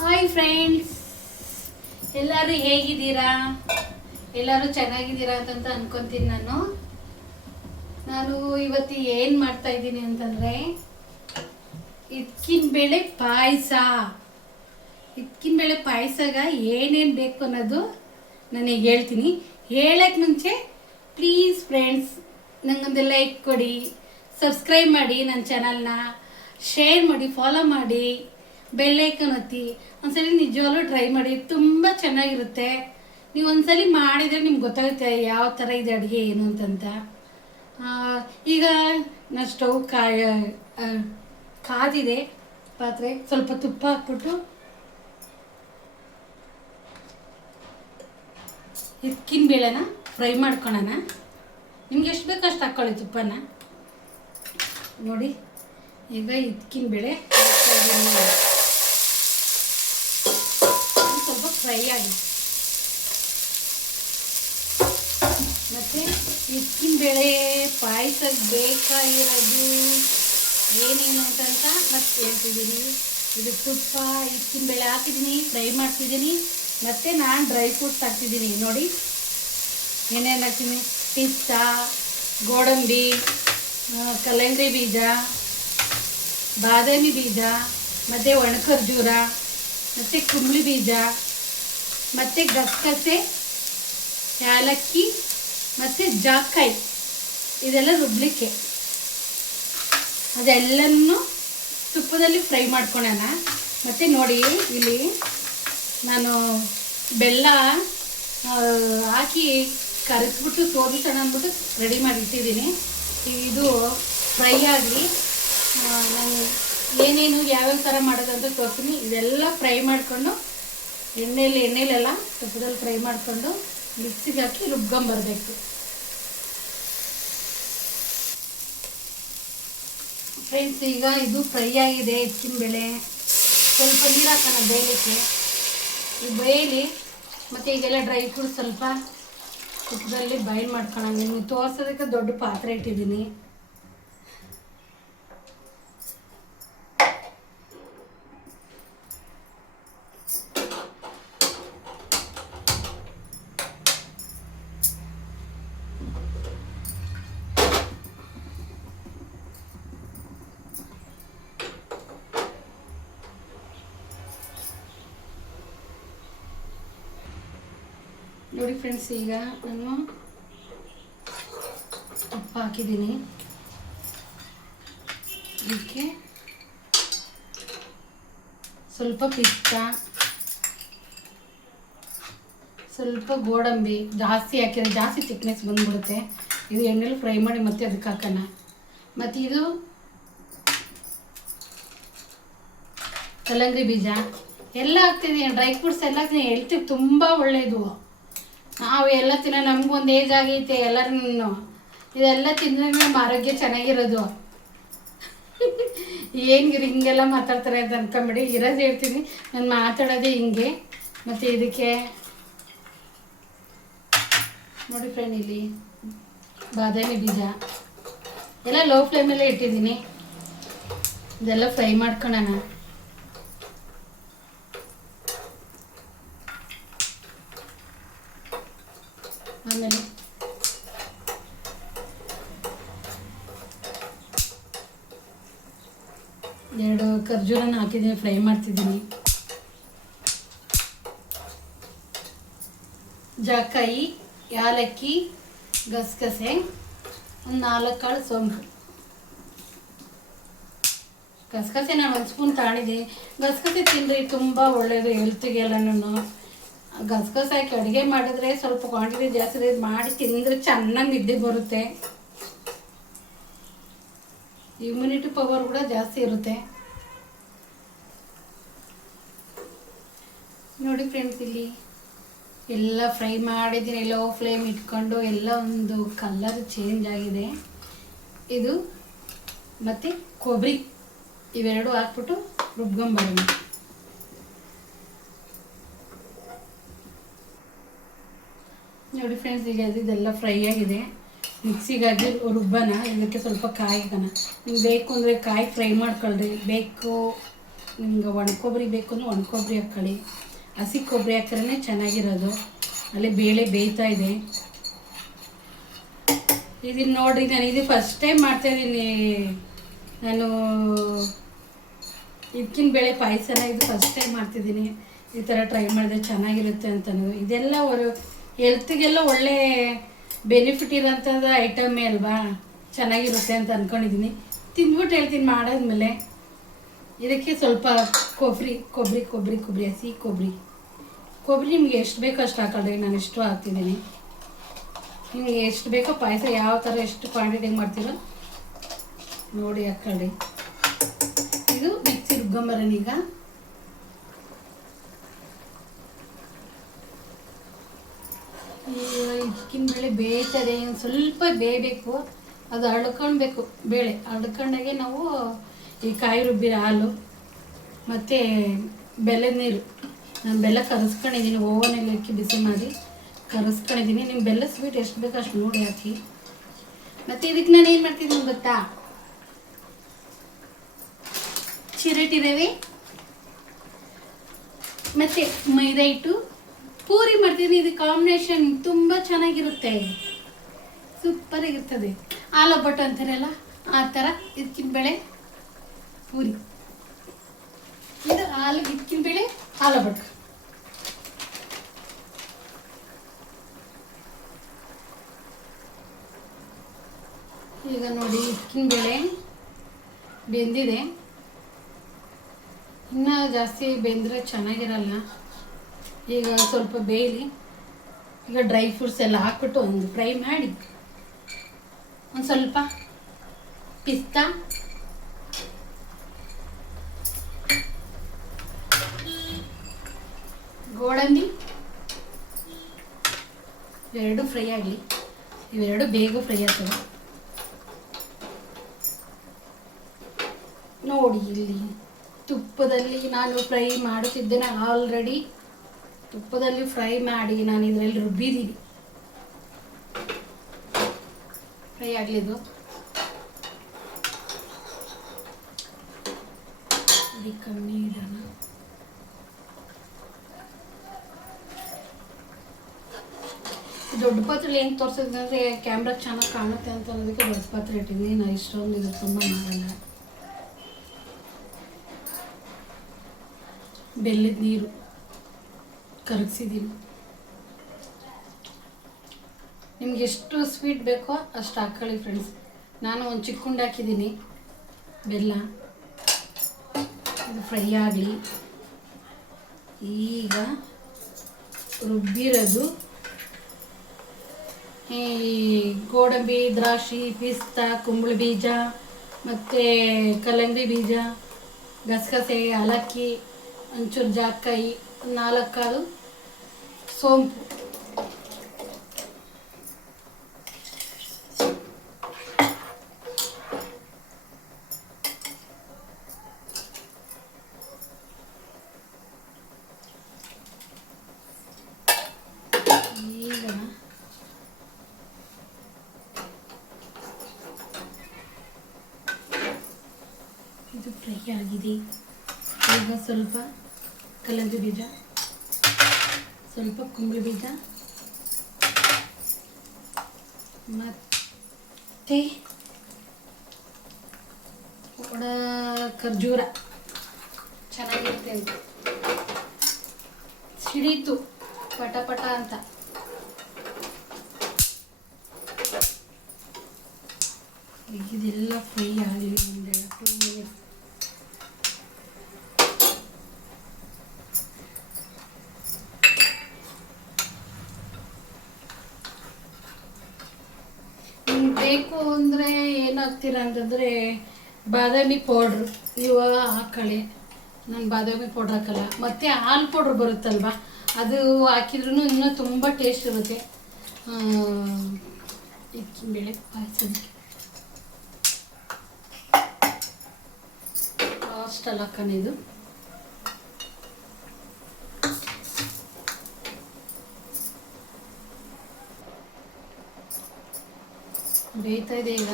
Hi friends, ಎಲ್ಲರೂ ಹೇಗಿದ್ದೀರಾ? ಎಲ್ಲರೂ ಚೆನ್ನಾಗಿದ್ದೀರಾ ಅಂತ ಅನ್ಕೊಂತೀನಿ. ನಾನು ಇವತ್ತು ಏನು ಮಾಡ್ತಾ ಇದ್ದೀನಿ ಅಂತಂದರೆ ಇದ್ಕಿನ ಬೇಳೆ ಪಾಯಸಗ ಏನೇನು ಬೇಕು ಅನ್ನೋದು ನನಗೆ ಹೇಳ್ತೀನಿ. ಹೇಳಕ್ಕೆ ಮುಂಚೆ ಪ್ಲೀಸ್ ಫ್ರೆಂಡ್ಸ್, ನನಗೊಂದು ಲೈಕ್ ಕೊಡಿ, ಸಬ್ಸ್ಕ್ರೈಬ್ ಮಾಡಿ, ನನ್ನ ಚಾನಲ್ನ ಶೇರ್ ಮಾಡಿ, ಫಾಲೋ ಮಾಡಿ, ಬೆಲ್ ಐಕನ್ ಒತ್ತಿ. ಒಂದ್ಸಲಿ ನಿಜವಾಗ್ಲೂ ಟ್ರೈ ಮಾಡಿ, ತುಂಬ ಚೆನ್ನಾಗಿರುತ್ತೆ. ನೀವು ಒಂದ್ಸಲಿ ಮಾಡಿದರೆ ನಿಮ್ಗೆ ಗೊತ್ತಾಗುತ್ತೆ ಯಾವ ಥರ ಇದೆ ಅಡುಗೆ ಏನು ಅಂತಂತ. ಈಗ ನಾನು ಸ್ಟವ್ ಕಾದಿದೆ ಪಾತ್ರೆ, ಸ್ವಲ್ಪ ತುಪ್ಪ ಹಾಕ್ಬಿಟ್ಟು ಇದ್ಕಿನ ಬೇಳೆನ ಫ್ರೈ ಮಾಡ್ಕೊಳ್ಳೋಣ. ನಿಮ್ಗೆ ಎಷ್ಟು ಬೇಕೋ ಅಷ್ಟು ಹಾಕ್ಕೊಳ್ಳಿ ತುಪ್ಪನ. ನೋಡಿ, ಈಗ ಇದ್ಕಿನ ಬೇಳೆ ಸ್ವಲ್ಪ ಫ್ರೈ ಆಗಿ, ಮತ್ತು ಇದ್ಕಿನ ಬೇಳೆ ಪಾಯಸಕ್ಕೆ ಬೇಕಾಗಿರೋದು ಏನೇನು ಅಂತಂತ ಮತ್ತೆ ಹೇಳ್ತಿದ್ದೀನಿ. ಇದು ತುಪ್ಪ, ಇದ್ಕಿನ ಬೇಳೆ ಹಾಕಿದ್ದೀನಿ, ಫ್ರೈ ಮಾಡ್ತಿದ್ದೀನಿ, ಮತ್ತು ನಾನು ಡ್ರೈ ಫ್ರೂಟ್ಸ್ ಹಾಕ್ತಿದ್ದೀನಿ. ನೋಡಿ ಏನೇನು ಹಾಕ್ತೀನಿ: ಪಿಸ್ತಾ, ಗೋಡಂಬಿ, ಕಲ್ಲಂಗಡಿ ಬೀಜ, ಬಾದಾಮಿ ಬೀಜ, ಮತ್ತು ಒಣಖರ್ಜೂರ, ಮತ್ತು ಕುಂಬಳಿ ಬೀಜ, ಮತ್ತು ಗಸಗಸೆ, ಏಲಕ್ಕಿ, ಮತ್ತು ಜಾಕಾಯಿ, ಇದೆಲ್ಲ ರುಬ್ಲಿಕ್ಕೆ. ಅದೆಲ್ಲನೂ ತುಪ್ಪದಲ್ಲಿ ಫ್ರೈ ಮಾಡ್ಕೊಳ್ಳೋಣ. ಮತ್ತು ನೋಡಿ, ಇಲ್ಲಿ ನಾನು ಬೆಲ್ಲ ಹಾಕಿ ಕರಗಿಸ್ಬಿಟ್ಟು ಸೋದಿಸೋಣ ಅಂದ್ಬಿಟ್ಟು ರೆಡಿ ಮಾಡಿ ಇಟ್ಟಿದ್ದೀನಿ. ಇದು ಫ್ರೈ ಆಗಲಿ. ನಾನು ಏನೇನು ಯಾವ್ಯಾವ ಥರ ಮಾಡೋದಂತ ತೋರಿಸ್ತೀನಿ. ಇದೆಲ್ಲ ಫ್ರೈ ಮಾಡಿಕೊಂಡು ಎಣ್ಣೆಲೆಲ್ಲ ತುಪ್ಪದಲ್ಲಿ ಫ್ರೈ ಮಾಡಿಕೊಂಡು ಮಿಕ್ಸಿಗೆ ಹಾಕಿ ರುಬ್ಕೊಂಬರ್ಬೇಕು. ಫ್ರೆಂಡ್ಸ್, ಈಗ ಇದು ಫ್ರೈ ಆಗಿದೆ. ಇದ್ಕಿನ ಬೇಳೆ ಸ್ವಲ್ಪ ನೀರು ಹಾಕೋಣ ಬೇಯಲಿಕ್ಕೆ. ಇದು ಬೇಯಲಿ. ಮತ್ತು ಈಗೆಲ್ಲ ಡ್ರೈ ಫ್ರೂಟ್ಸ್ ಸ್ವಲ್ಪ ತುಪ್ಪದಲ್ಲಿ ಬಾಯ್ಲ್ ಮಾಡ್ಕೊಳ್ಳೋಣ. ನಿಮಗೆ ತೋರ್ಸೋದಕ್ಕೆ ದೊಡ್ಡ ಪಾತ್ರೆ ಇಟ್ಟಿದ್ದೀನಿ. ನೋಡಿ ಫ್ರೆಂಡ್ಸ್, ಈಗ ನಾನು ತುಪ್ಪ ಹಾಕಿದ್ದೀನಿ. ಇದಕ್ಕೆ ಸ್ವಲ್ಪ ಪಿಸ್ತಾ, ಸ್ವಲ್ಪ ಗೋಡಂಬಿ ಜಾಸ್ತಿ ಹಾಕಿದ್ರೆ ಜಾಸ್ತಿ ಥಿಕ್ನೆಸ್ ಬಂದ್ಬಿಡುತ್ತೆ. ಇದು ಎಣ್ಣೆಲಿ ಫ್ರೈ ಮಾಡಿ ಮತ್ತೆ ಅದಕ್ಕೆ ಹಾಕೋಣ. ಮತ್ತು ಇದು ಕಲ್ಲಂಗಡಿ ಬೀಜ ಎಲ್ಲ ಹಾಕ್ತಿದ್ದೀನಿ. ಡ್ರೈ ಫ್ರೂಟ್ಸ್ ಎಲ್ಲ ಹಾಕ್ತೀನಿ. ಹೆಲ್ತಿಗೆ ತುಂಬ ಒಳ್ಳೆಯದು. ನಾವು ಎಲ್ಲ ತಿನ್ನೋ, ನಮಗೊಂದು ಏಜ್ ಆಗೈತೆ ಎಲ್ಲರೂ ಇದೆಲ್ಲ ತಿಂದರೆ ನಮ್ಮ ಆರೋಗ್ಯ ಚೆನ್ನಾಗಿರೋದು. ಏನು ಹಿಂಗೆಲ್ಲ ಮಾತಾಡ್ತಾರೆ ಅಂತ ಅನ್ಕೊಂಬಿಡಿ. ಇರೋದು ಹೇಳ್ತೀನಿ, ನಾನು ಮಾತಾಡೋದೇ ಹಿಂಗೆ. ಮತ್ತು ಇದಕ್ಕೆ ನೋಡಿ ಫ್ರೆಂಡ್, ಇಲ್ಲಿ ಬಾದಾಮಿ ಬೀಜ ಎಲ್ಲ ಲೋ ಫ್ಲೇಮಲ್ಲೇ ಇಟ್ಟಿದ್ದೀನಿ. ಇದೆಲ್ಲ ಫ್ರೈ ಮಾಡ್ಕೊಳ್ಳೋಣ. ಆಮೇಲೆ ಎರಡು ಖರ್ಜೂರನ ಹಾಕಿದ್ದೀನಿ, ಫ್ರೈ ಮಾಡ್ತಿದ್ದೀನಿ. ಜಾಕಾಯಿ, ಏಲಕ್ಕಿ, ಗಸಗಸೆ, ಒಂದು 4 ಕಾಳು ಸೋಂಪು. ಗಸಗಸೆ ನಾನು 1 ಸ್ಪೂನ್ ತಗೊಂಡಿದ್ದೀನಿ. ಗಸಗಸೆ ತಿಂದರೆ ತುಂಬ ಒಳ್ಳೆಯದು ಹೆಲ್ತಿಗೆಲ್ಲನೂ. ಗಸಗಸೆ ಹಾಕಿ ಅಡುಗೆ ಮಾಡಿದ್ರೆ ಸ್ವಲ್ಪ ಕ್ವಾಂಟಿಟಿ ಜಾಸ್ತಿ ಮಾಡಿ ತಿಂದರೆ ಚೆನ್ನಾಗಿ ನಿದ್ದೆ ಬರುತ್ತೆ. ಇಮ್ಯುನಿಟಿ ಪವರ್ ಕೂಡ ಜಾಸ್ತಿ ಇರುತ್ತೆ. ನೋಡಿ ಫ್ರೆಂಡ್ಸ್, ಇಲ್ಲಿ ಎಲ್ಲ ಫ್ರೈ ಮಾಡಿದ್ದೀನಿ. ಲೋ ಫ್ಲೇಮ್ ಇಟ್ಕೊಂಡು ಎಲ್ಲ ಒಂದು ಕಲರ್ ಚೇಂಜ್ ಆಗಿದೆ. ಇದು ಮತ್ತು ಕೊಬ್ಬರಿ ಇವೆರಡು ಹಾಕ್ಬಿಟ್ಟು ರುಬ್ಕೊಂಬರೋಣ. ನೋಡಿ ಫ್ರೆಂಡ್ಸ್, ಈಗ ಇದೆಲ್ಲ ಫ್ರೈ ಆಗಿದೆ. ಮಿಕ್ಸಿಗಾಗಿ ರುಬ್ಬನ. ಇದಕ್ಕೆ ಸ್ವಲ್ಪ ಕಾಯಿ ಹಾಕೋಣ. ನಿಮ್ಗೆ ಬೇಕು ಅಂದರೆ ಕಾಯಿ ಫ್ರೈ ಮಾಡ್ಕೊಳ್ರಿ. ಬೇಕು ನಿಮ್ಗೆ ಒಣ ಕೊಬ್ಬರಿ ಬೇಕು ಅಂದರೆ ಒಣ ಕೊಬ್ಬರಿ ಹಾಕ್ಕೊಳ್ಳಿ. ಹಸಿ ಕೊಬ್ಬರಿ ಹಾಕ್ದ್ರೇ ಚೆನ್ನಾಗಿರೋದು. ಅಲ್ಲಿ ಬೇಳೆ ಬೇಯ್ತಾ ಇದೆ. ಇದನ್ನು ನೋಡಿರಿ, ನಾನು ಇದು ಫಸ್ಟ್ ಟೈಮ್ ಮಾಡ್ತಾಯಿದ್ದೀನಿ. ನಾನು ಇದಕ್ಕಿನ ಬೇಳೆ ಪಾಯಸನ ಇದು ಫಸ್ಟ್ ಟೈಮ್ ಮಾಡ್ತಿದ್ದೀನಿ. ಈ ಥರ ಟ್ರೈ ಮಾಡಿದ್ರೆ ಚೆನ್ನಾಗಿರುತ್ತೆ ಅಂತಲೂ. ಇದೆಲ್ಲ ಹೆಲ್ತಿಗೆಲ್ಲ ಒಳ್ಳೆ ಬೆನಿಫಿಟ್ ಇರೋಂಥದ್ದು ಐಟಮೇ ಅಲ್ವಾ, ಚೆನ್ನಾಗಿರುತ್ತೆ ಅಂತ ಅಂದ್ಕೊಂಡಿದ್ದೀನಿ. ತಿಂದ್ಬಿಟ್ಟು ಹೇಳ್ತೀನಿ ಮಾಡಾದ್ಮೇಲೆ. ಇದಕ್ಕೆ ಸ್ವಲ್ಪ ಕೊಬ್ಬರಿ ಹಸಿ ಕೊಬ್ಬರಿ ನಿಮಗೆ ಎಷ್ಟು ಬೇಕೋ ಅಷ್ಟು ಹಾಕೊಳ್ಳಿ. ನಾನು ಇಷ್ಟು ಹಾಕ್ತಿದ್ದೀನಿ. ನಿಮಗೆ ಎಷ್ಟು ಬೇಕೋ ಪಾಯಸ ಯಾವ ಥರ ಎಷ್ಟು ಕ್ವಾಂಟಿಟಿ ಮಾಡ್ತೀರೋ ನೋಡಿ ಹಾಕ್ಕೊಳ್ಳಿ. ಇದು ಮಿಕ್ಸಿ ರುಬ್ಬಂಬರನೀಗ. ಇದಕ್ಕಿನ ಬೇಳೆ ಬೇಯ್ತದೆ, ಸ್ವಲ್ಪ ಬೇಯಬೇಕು. ಅದು ಅಳ್ಕೊಳ್ಬೇಕು. ಬೇಳೆ ಅಳ್ಕೊಂಡಾಗೆ ನಾವು ಈ ಕಾಯಿ ರುಬ್ಬಿರೋ ಹಾಲು ಮತ್ತು ಬೆಲ್ಲದ ನೀರು, ನಾನು ಬೆಲ್ಲ ಕರಸ್ಕೊಂಡಿದ್ದೀನಿ. ಓವನಲ್ಲಿ ಹಾಕಿ ಬಿಸಿ ಮಾಡಿ ಕರಸ್ಕೊಂಡಿದ್ದೀನಿ. ನಿಮ್ಮ ಬೆಲ್ಲ ಸ್ವೀಟ್ ಎಷ್ಟು ಬೇಕೋ ಅಷ್ಟು ನೋಡಿ ಹಾಕಿ. ಮತ್ತು ಇದಕ್ಕೆ ನಾನು ಏನು ಮಾಡ್ತಿದ್ದೀನಿ ಗೊತ್ತಾ, ಚಿರಟಿ ರವೆ ಮತ್ತು ಮೈದಾ ಹಿಟ್ಟು ಪೂರಿ ಮಾಡ್ತೀನಿ. ಇದು ಕಾಂಬಿನೇಷನ್ ತುಂಬ ಚೆನ್ನಾಗಿರುತ್ತೆ, ಸೂಪರಾಗಿರ್ತದೆ. ಆಲೂಬಟ್ಟು ಅಂತಾರಲ್ಲ ಆ ಥರ ಇದಕ್ಕಿನ ಬೇಳೆ ಪೂರಿ. ಇದು ಇದಕ್ಕಿನ ಬೇಳೆ ಆಲೂಬಟ್ಟು. ಈಗ ನೋಡಿ ಇದಕ್ಕಿನ ಬೇಳೆ ಬೆಂದಿದೆ. ಇನ್ನೂ ಜಾಸ್ತಿ ಬೆಂದರೆ ಚೆನ್ನಾಗಿರಲ್ಲ. ಈಗ ಸ್ವಲ್ಪ ಬೇಯಲಿ. ಈಗ ಡ್ರೈ ಫ್ರೂಟ್ಸ್ ಎಲ್ಲ ಹಾಕ್ಬಿಟ್ಟು ಒಂದು ಫ್ರೈ ಮಾಡಿ, ಒಂದು ಸ್ವಲ್ಪ ಪಿಸ್ತಾ, ಗೋಡಂಬಿ ಇವೆರಡು ಫ್ರೈ ಆಗಲಿ. ಇವೆರಡು ಬೇಗ ಫ್ರೈ ಆಗ್ತವೆ. ನೋಡಿ ಇಲ್ಲಿ ತುಪ್ಪದಲ್ಲಿ ನಾನು ಫ್ರೈ ಮಾಡುತ್ತಿದ್ದೇನೆ. ಆಲ್ರೆಡಿ ತುಪ್ಪದಲ್ಲಿ ಫ್ರೈ ಮಾಡಿ ನಾನು ಇದರಲ್ಲಿ ರುಬ್ಬಿದ್ದೀನಿ. ಫ್ರೈ ಆಗಲಿದ್ದು ಇದಕ್ಕೆ ಕಮ್ಮಿ ಇಡೋಣ. ದೊಡ್ಡ ಪಾತ್ರೆ ಏನು ತೋರಿಸಿದ್ರೆ ಅಂದರೆ ಕ್ಯಾಮ್ರಾ ಚೆನ್ನಾಗಿ ಕಾಣುತ್ತೆ ಅಂತ ಅನ್ನೋದಕ್ಕೆ ದೊಡ್ಡ ಪಾತ್ರೆ ಇಟ್ಟಿದ್ದೀನಿ. ನಾನು ಇಷ್ಟೊಂದು ಇದು ತುಂಬ ಮಾಡಲ್ಲ. ಬೆಲ್ಲದ ನೀರು ಕರಗಿಸಿದ್ದೀನಿ. ನಿಮ್ಗೆ ಎಷ್ಟು ಸ್ವೀಟ್ ಬೇಕೋ ಅಷ್ಟು ಹಾಕ್ಕೊಳ್ಳಿ ಫ್ರೆಂಡ್ಸ್. ನಾನು ಒಂದು ಚಿಕ್ಕುಂಡು ಹಾಕಿದ್ದೀನಿ ಬೆಲ್ಲ. ಇದು ಫ್ರೈ ಆಗಲಿ. ಈಗ ರುಬ್ಬಿರೋದು ಈ ಗೋಡಂಬಿ, ದ್ರಾಕ್ಷಿ, ಪಿಸ್ತಾ, ಕುಂಬಳ ಬೀಜ ಮತ್ತು ಕಲ್ಲಂಗಡಿ ಬೀಜ, ಗಸಗಸೆ, ಏಲಕ್ಕಿ, ಒಂಚೂರು ಜಾಕಾಯಿ, 4 ಕಾಳು ಸೋಂಪು, ಈಗ ಇದು ಫ್ರೈ ಆಗಿದೆ. ಈಗ ಸ್ವಲ್ಪ ಕಲ್ಲಂಗಡಿ ಬೀಜ, ಸ್ವಲ್ಪ ಕುಂಬಳ ಬೀಜ ಮತ್ತು ಖರ್ಜೂರ ಚೆನ್ನಾಗಿರುತ್ತೆ. ಅಂತ ಸಿಡೀತು ಪಟ ಪಟ ಅಂತ. ಇದೆಲ್ಲ ಫ್ರೈ ಆಗಲಿ ಒಂದು 2 ಮಿನಿಟ್ಸ್. ಬೇಕು ಅಂದರೆ ಏನು ಹಾಕ್ತೀರ ಅಂತಂದರೆ ಬಾದಾಮಿ ಪೌಡ್ರು ನೀವು ಹಾಕ್ಕೊಳ್ಳಿ. ನಾನು ಬಾದಾಮಿ ಪೌಡ್ರ್ ಹಾಕಲ್ಲ. ಮತ್ತು ಹಾಲು ಪೌಡ್ರ್ ಬರುತ್ತಲ್ವ, ಅದು ಹಾಕಿದ್ರೂ ಇನ್ನೂ ತುಂಬ ಟೇಸ್ಟ್ ಇರುತ್ತೆ. ಇದಕ್ಕಿನ ಬೇಳೆ ಪಾಯಸಕ್ಕೆ ಲಾಸ್ಟಲ್ಲಿ ಹಾಕೋಣ. ಇದು ಬೇಯ್ತಾ ಇದೆ. ಈಗ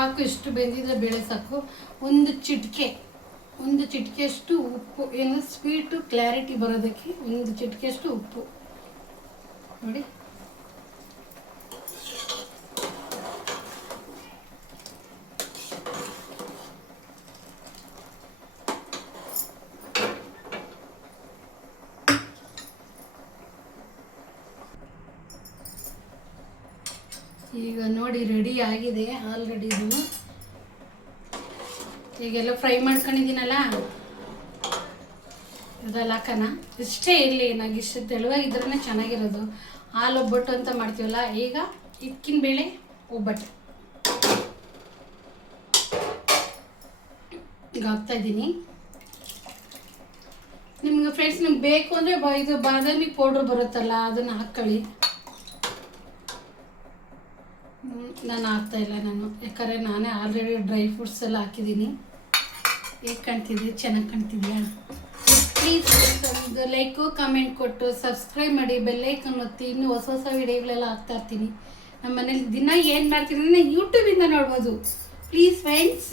ಸಾಕು, ಎಷ್ಟು ಬೆಂದಿದ್ರೆ ಬೇಳೆ ಸಾಕು. ಒಂದು ಚಿಟಿಕೆಯಷ್ಟು ಉಪ್ಪು, ಏನು ಸ್ವೀಟು ಕ್ಲಾರಿಟಿ ಬರೋದಕ್ಕೆ ಒಂದು ಚಿಟಿಕೆಯಷ್ಟು ಉಪ್ಪು ನೋಡಿ. ಈಗ ನೋಡಿ ರೆಡಿ ಆಗಿದೆ ಆಲ್ರೆಡಿ. ಇದು ಈಗೆಲ್ಲ ಫ್ರೈ ಮಾಡ್ಕೊಂಡಿದ್ದೀನಲ್ಲ, ಇದ್ರಲ್ಲಿ ಹಾಕೋಣ. ಇಷ್ಟೇ ಇರಲಿ, ನನಗೆ ಇಷ್ಟು ತೆಳುವಾಗಿದ್ರೇ ಚೆನ್ನಾಗಿರೋದು. ಹಾಲು ಒಬ್ಬಟ್ಟು ಅಂತ ಮಾಡ್ತೀವಲ್ಲ, ಈಗ ಹಿಕ್ಕಿನ ಬೇಳೆ ಒಬ್ಬಟ್ಟು ಈಗ ಹಾಕ್ತಾಯಿದ್ದೀನಿ. ನಿಮ್ಗೆ ಫ್ರೆಂಡ್ಸ್ ನಿಮ್ಗೆ ಬೇಕು ಅಂದರೆ ಇದು ಬಾದಾಮಿ ಪೌಡ್ರ್ ಬರುತ್ತಲ್ಲ, ಅದನ್ನು ಹಾಕ್ಕೊಳ್ಳಿ. ನಾನು ಹಾಕ್ತಾಯಿಲ್ಲ, ಯಾಕಂದರೆ ನಾನೇ ಆಲ್ರೆಡಿ ಡ್ರೈ ಫ್ರೂಟ್ಸ್ ಎಲ್ಲ ಹಾಕಿದ್ದೀನಿ. ಹೇಗೆ ಕಾಣ್ತಿದ್ಯಾ? ಚೆನ್ನಾಗಿ ಕಾಣ್ತಿದ್ಯಾ? ಪ್ಲೀಸ್ ಒಂದು ಲೈಕು ಕಮೆಂಟ್ ಕೊಟ್ಟು ಸಬ್ಸ್ಕ್ರೈಬ್ ಮಾಡಿ, ಬೆಲ್ಲೈಕನ್ ಒತ್ತಿ. ಇನ್ನೂ ಹೊಸ ಹೊಸ ವಿಡಿಯೋಗಳೆಲ್ಲ ಹಾಕ್ತಾ ಇರ್ತೀನಿ. ನಮ್ಮ ಮನೇಲಿ ದಿನ ಏನು ಮಾಡ್ತೀನಿ ಅಂದರೆ ಯೂಟ್ಯೂಬಿಂದ ನೋಡ್ಬೋದು. Please friends.